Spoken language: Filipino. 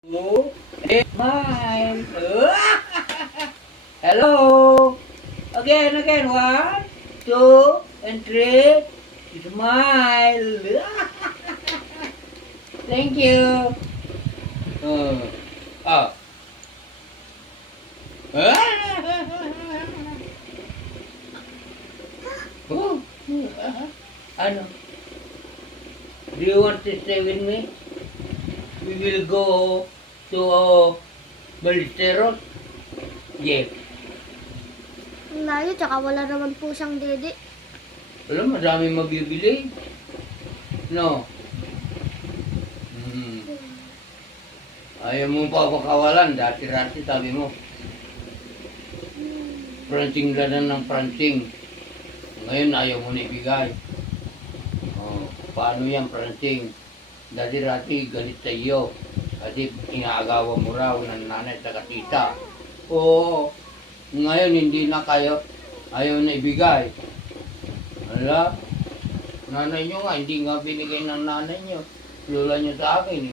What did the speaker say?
Two, mine. Hello. Again. One, two, and three. Smile. Thank you. Oh. Oh. Ano? Do you want to stay with me? We will go to Ballesteros. Yes. Ang layo, tsaka wala naman po siyang dede. Wala, madaming mabibili. No. Ayaw mo pa pakawalan. Dati-rati sabi mo. Prancing ka na ng prancing. Ngayon ayaw mo na ibigay. Oh, paano yan prancing? Dati-rati galit sa iyo. Kasi inaagawan mo raw ng nanay sa tita. Oo. Ngayon hindi na kayo. Ayaw na ibigay. Wala. Nanay nyo nga, hindi nga binigay ng nanay nyo. Lola nyo sa akin.